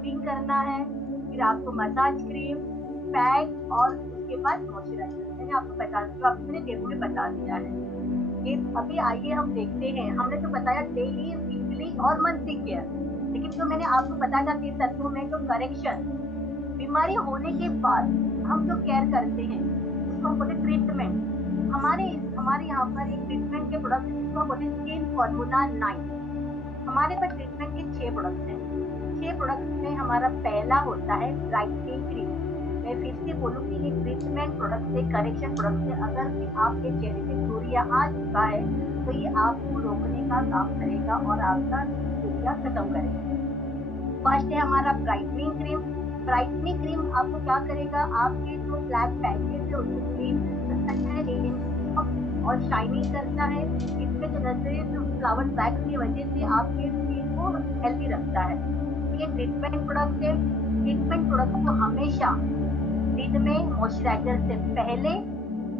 Scrubbing करना है, फिर आपको मसाज क्रीम, पैक और उसके बाद मॉइस्चराइजर। मैंने आपको मैंने डेमो में बता दिया है। ये अभी आइए हम देखते हैं। हमने तो बताया डेली, वीकली और मंथली केयर, लेकिन जो मैंने आपको बताया था 3 तत्वों में, तो करेक्शन, बीमारी होने के बाद हम जो केयर करते हैं उसको हम बोलते ट्रीटमेंट। हमारे हमारे यहाँ पर एक ट्रीटमेंट के प्रोडक्ट जिसको हम बोलते हैं स्किन फॉर्मूला 9। हमारे पास ट्रीटमेंट के 6 प्रोडक्ट हैं। 6 प्रोडक्ट में हमारा पहला होता है ब्राइटनिंग क्रीम। मैं फिर से बोलूंगी, ये ट्रीटमेंट प्रोडक्ट से, करेक्शन प्रोडक्ट से अगर आपके चेहरे पे सूर्या आ चुका है तो ये आपको रोकने का काम करेगा और आपका सूर्या खत्म करेगा। फर्स्ट है हमारा ब्राइटनिंग क्रीम। ब्राइटनिंग क्रीम आपको क्या करेगा, आपके जो ब्लैक पैचेस है उसको क्लीन करता है और शाइनिंग करता है। इसमें जो नजरे फ्लावर वैक्स की वजह से आपके स्किन को हेल्दी रखता है। ये ट्रीटमेंट प्रोडक्ट है। ट्रीटमेंट प्रोडक्ट को हमेशा दिन में मॉइस्चराइजर से पहले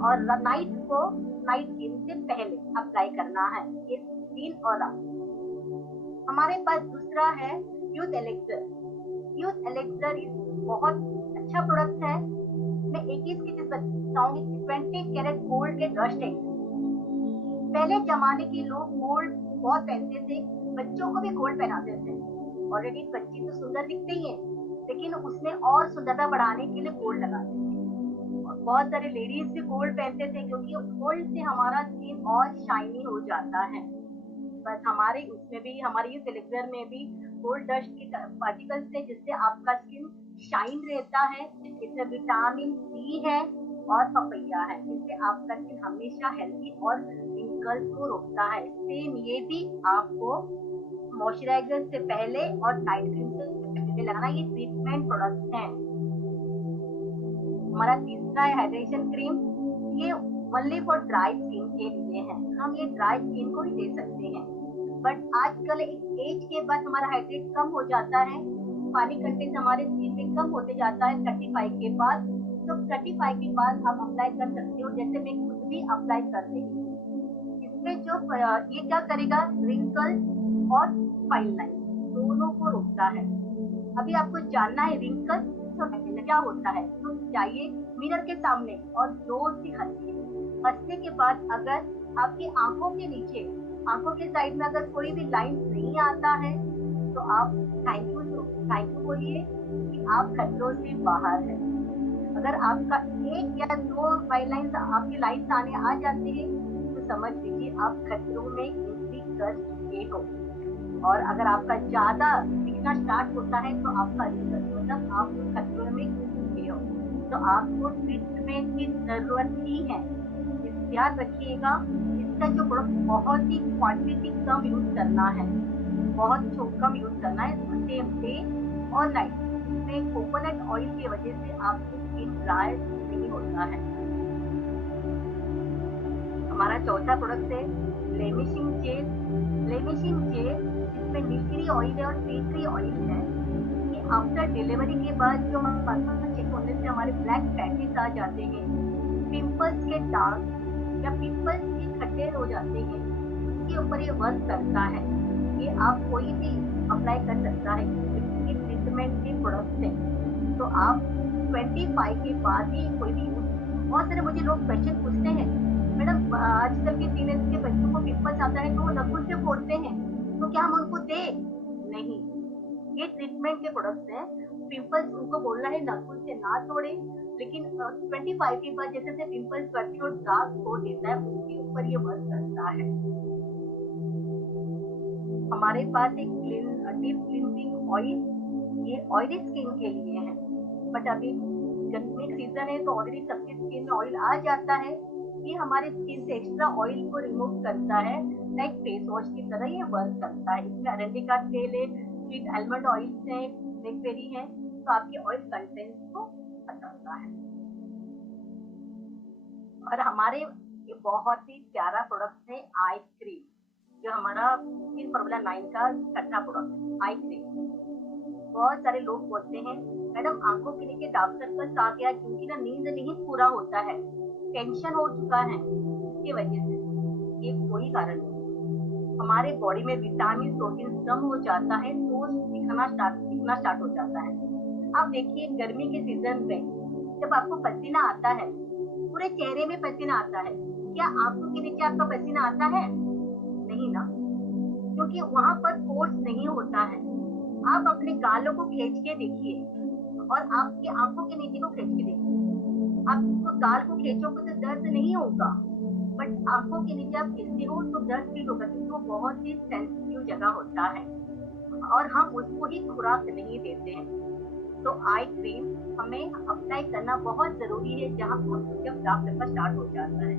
और नाइट क्रीम से पहले अप्लाई करना है, ये दिन और रात। हमारे पास दूसरा है यूथ एलेक्सर। यूथ एलेक्सर बहुत अच्छा प्रोडक्ट है। मैं एक ही इसकी चीज बताऊंगी, 20 कैरेट गोल्ड के डस्ट है। पहले जमाने के लोग गोल्ड बहुत पहनते थे, बच्चों को भी गोल्ड पहनाते थे। ऑलरेडी बच्चे तो सुंदर दिखते ही हैं, लेकिन उसमें और सुंदरता बढ़ाने के लिए गोल्ड लगाते थे। और बहुत सारे लेडीज भी गोल्ड पहनते थे, क्योंकि गोल्ड से हमारा स्किन और शाइनी हो जाता है। बस हमारे उसमें भी, हमारे यूथ एलेक्सर में भी गोल्ड डस्ट के पार्टिकल्स है, जिससे आपका स्किन शाइन रहता है। इसमें विटामिन सी है और पपैया है, जिससे आपका स्किन हमेशा हेल्दी और रिंकल्स को रोकता है। सेम ये भी आपको मॉइस्चराइजर से पहले और नाइट क्रीम से पहले लगाना। ये ट्रीटमेंट प्रोडक्ट है। हमारा तीसरा है हाइड्रेशन क्रीम। ये ओनली फॉर ड्राई स्किन के लिए है। हम ये ड्राई स्किन को ही दे सकते हैं, बट आजकल एक एज के बाद हमारा हाइड्रेट कम हो जाता है, पानी कंटेंट हमारे स्किन में कम होते जाता है 35 के बाद। तो 35 के बाद आप अप्लाई कर सकते हो, जैसे मैं खुद भी अप्लाई कर रही हूँ। इसमें जो ये क्या करेगा, रिंकल और फाइन लाइन दोनों को रोकता है। अभी आपको जानना है रिंकल क्या होता है, तो जाइए मिरर के सामने और जोर से हंसिए। हंसने के बाद अगर आपकी आंखों के नीचे, आंखों के साइड में अगर कोई भी लाइन नहीं आता है तो आप थैंक यू बोलिए कि आप खतरों से बाहर हैं। अगर आपका एक या दो फाइव लाइन आपकी लाइन्स आने आ जाती है तो समझ लीजिए आप खतरों में एंट्री कर चुके हो। और अगर आपका ज्यादा दिखना स्टार्ट होता है तो आपका मतलब आप खतरों में चुके हो, तो आपको ट्रीटमेंट की जरूरत ही है। ध्यान रखिएगा, इसका जो प्रोडक्ट बहुत ही क्वांटिटी कम यूज करना है, बहुत कम यूज करना है, सेम डे और नाइट में। कोकोनट ऑयल की वजह से आपकी स्किन ड्राई नहीं होता है। हमारा चौथा प्रोडक्ट है ब्लेमिशिंग जेल। ब्लेमिशिंग जेल इसमें नीलगिरी ऑयल है और टी ट्री ऑयल है। ये आफ्टर डिलीवरी के बाद जो हमारे चेक होने से हमारे ब्लैक पैचेस आ जाते हैं, पिंपल्स के दाग या पिंपल्स के खड्डे हो जाते हैं, इसके ऊपर ये वर्क करता है। ये आप कोई भी अप्लाई कर सकता है, ये ट्रीटमेंट के प्रोडक्ट है। तो आप 25 के बाद ही कोई भी। बहुत सारे मुझे लोग क्वेश्चन पूछते हैं, मैडम आजकल के टीनेज के बच्चों को पिंपल्स आता है तो वो नाखून से फोड़ते हैं, तो क्या हम उनको दे? नहीं, ये ट्रीटमेंट के प्रोडक्ट्स हैं। पिंपल्स उनको बोलना है नाखून से ना तोड़े, लेकिन 25 के बाद जैसे से पिंपल्स बढ़ते और दाग छोड़ देता है, उसके ऊपर ये वर्क करता है। हमारे पास एक डीप क्लींजिंग ऑयल, ये ऑयली स्किन के लिए है, बट अभी गर्मी का सीजन है तो ऑलरेडी सबकी स्किन में ऑयल आ जाता है। ये हमारे स्किन से एक्स्ट्रा ऑयल को रिमूव करता है, लाइक फेस वॉश की तरह ये वर्क करता है। इसमें अरंडी का तेल है, स्वीट आलमंड ऑयल है, ब्लैकबेरी है, तो आपके ऑयल कंटेंट्स को हटाता है। और हमारे ये बहुत ही प्यारा प्रोडक्ट है आई क्रीम, जो हमारा स्किन फॉर्मूला 9 का छठा प्रोडक्ट है, आई क्रीम। बहुत सारे लोग बोलते हैं मैडम आंखों के नीचे डार्क सर्कल्स आ गया क्योंकि ना नींद नहीं पूरा होता है, टेंशन हो चुका है, इसकी वजह से। ये कोई कारण नहीं। हमारे बॉडी में विटामिन प्रोटीन कम हो जाता है तो दिखना स्टार्ट हो जाता है। अब देखिए गर्मी के सीजन में जब आपको पसीना आता है, पूरे चेहरे में पसीना आता है, क्या आंखों के नीचे आपका पसीना आता है? नहीं ना, क्योंकि वहां पर फोर्स नहीं होता है। आप अपने गालों को खींच के देखिए और आपकी आंखों के नीचे को खींच के देखिए। आप गाल को खींचोगे तो दर्द नहीं होगा, बट आंखों के नीचे आप खींचते हो तो दर्द फील होगा, क्योंकि वो बहुत ही सेंसिटिव जगह होता है और हम उसको ही खुराक नहीं देते हैं। तो आई क्रीम हमें अप्लाई करना बहुत जरूरी है जब डार्क सर्कल स्टार्ट हो जाता है।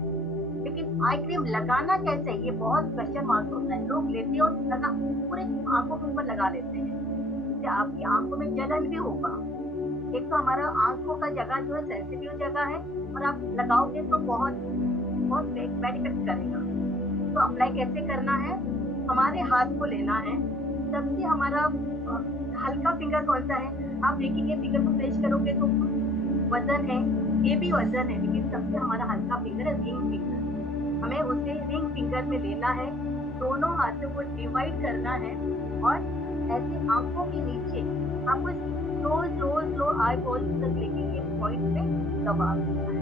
लेकिन आई क्रीम लगाना कैसे, ये बहुत क्वेश्चन मार्क होता है। लोग लेते हैं और पूरे आंखों के ऊपर लगा लेते हैं, जिससे आपकी आंखों में जलन भी होगा। एक तो हमारा आंखों का जगह जो है सेंसिटिव जगह है, और आप लगाओगे तो बहुत बहुत बैड इफेक्ट करेगा। तो अप्लाई कैसे करना है, हमारे हाथ को लेना है, सबसे हमारा हल्का फिंगर कौन सा है, आप देखेंगे फिंगर को प्रेस करोगे तो वजन है, ये भी वजन है, लेकिन सबसे हमारा हल्का फिंगर है रिंग फिंगर। हमें उसे रिंग फिंगर में लेना है, दोनों हाथों को डिवाइड करना है और ऐसे आंखों के नीचे आपको स्लो आई बॉल तक लेके ये पॉइंट पे दबा देना है।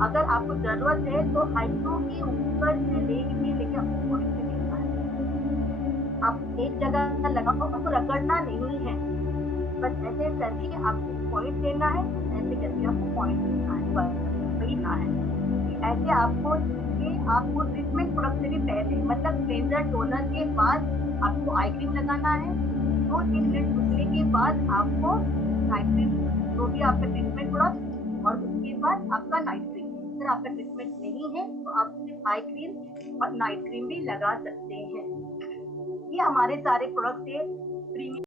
अगर आपको जरूरत है तो आईब्रो के ऊपर से लेके आपको पॉइंट पे देना है। आप एक जगह लगाओ, आपको रगड़ना नहीं है, बस ऐसे करके आपको पॉइंट देना है, ऐसे करके आपको पॉइंट देना है, बस वही ना है। ऐसे आपको ट्रीटमेंट प्रोडक्ट से भी पहले, मतलब क्लेंजर टोनर के बाद आपको आई क्रीम लगाना है। 2-3 मिनट रुकने के बाद आपको नाइट क्रीम, जो भी आपका ट्रीटमेंट प्रोडक्ट, और उसके बाद आपका नाइट क्रीम। अगर आपका ट्रीटमेंट नहीं है तो आप सिर्फ आई क्रीम और नाइट क्रीम भी लगा सकते हैं। ये हमारे सारे प्रोडक्ट है प्रीमियम